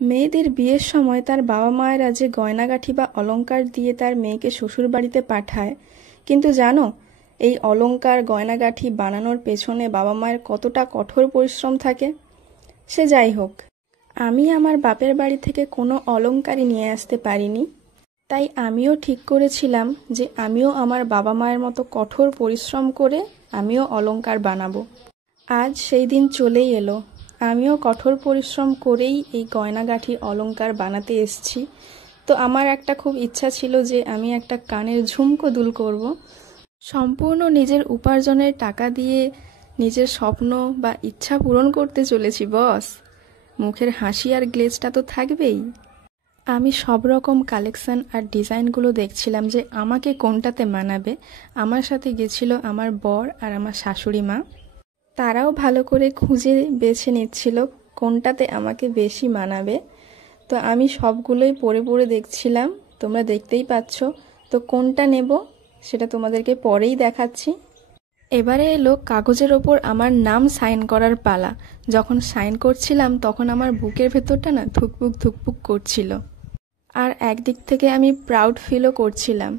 মেয়েদের বিয়ের সময় তার বাবা মায়েরা যে গয়নাগাঁঠি বা অলংকার দিয়ে তার মেয়েকে শ্বশুর বাড়িতে পাঠায়, কিন্তু জানো এই অলংকার গয়নাগাঁঠি বানানোর পেছনে বাবা মায়ের কতটা কঠোর পরিশ্রম থাকে। সে যাই হোক, আমি আমার বাপের বাড়ি থেকে কোনো অলংকারই নিয়ে আসতে পারিনি, তাই আমিও ঠিক করেছিলাম যে আমিও আমার বাবা মায়ের মতো কঠোর পরিশ্রম করে আমিও অলংকার বানাবো। আজ সেই দিন চলেই এলো। আমিও কঠোর পরিশ্রম করেই এই গয়নাগাঁঠি অলংকার বানাতে এসেছি। তো আমার একটা খুব ইচ্ছা ছিল যে আমি একটা কানের ঝুমকো দুল করব। সম্পূর্ণ নিজের উপার্জনের টাকা দিয়ে নিজের স্বপ্ন বা ইচ্ছা পূরণ করতে চলেছি বস। মুখের হাসি আর গ্লেজটা তো থাকবেই। আমি সব রকম কালেকশন আর ডিজাইনগুলো দেখছিলাম যে আমাকে কোনটাতে মানাবে। আমার সাথে গেছিল আমার বর আর আমার শাশুড়ি মা। তারাও ভালো করে খুঁজে বেছে নিচ্ছিল কোনটাতে আমাকে বেশি মানাবে। তো আমি সবগুলোই পরে পরে দেখছিলাম, তোমরা দেখতেই পাচ্ছ। তো কোনটা নেব সেটা তোমাদেরকে পরেই দেখাচ্ছি। এবারে এলো কাগজের ওপর আমার নাম সাইন করার পালা। যখন সাইন করছিলাম তখন আমার বুকের ভেতরটা না ধুকপুক ধুকপুক করছিল। আর একদিক থেকে আমি প্রাউড ফিলও করছিলাম।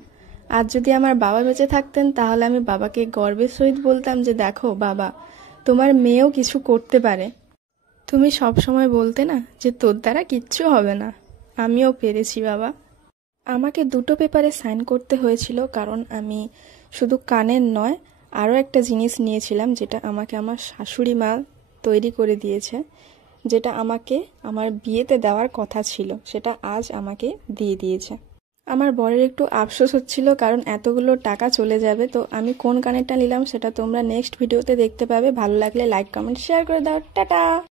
আজ যদি আমার বাবা বেঁচে থাকতেন তাহলে আমি বাবাকে গর্বের সহিত বলতাম যে দেখো বাবা, তোমার মেয়েও কিছু করতে পারে। তুমি সব সময় বলতে না যে তোর দ্বারা কিচ্ছু হবে না, আমিও পেরেছি বাবা। আমাকে দুটো পেপারে সাইন করতে হয়েছিল, কারণ আমি শুধু কানের নয় আরও একটা জিনিস নিয়েছিলাম যেটা আমাকে আমার শাশুড়ি মা তৈরি করে দিয়েছে, যেটা আমাকে আমার বিয়েতে দেওয়ার কথা ছিল, সেটা আজ আমাকে দিয়ে দিয়েছে। আমার বরের একটু আফসোস হচ্ছিল কারণ এতগুলো টাকা চলে যাবে। তো আমি কোন কানেরটা নিলাম সেটা তোমরা নেক্সট ভিডিওতে দেখতে পাবে। ভালো লাগলে লাইক কমেন্ট শেয়ার করে দাও। টাটা।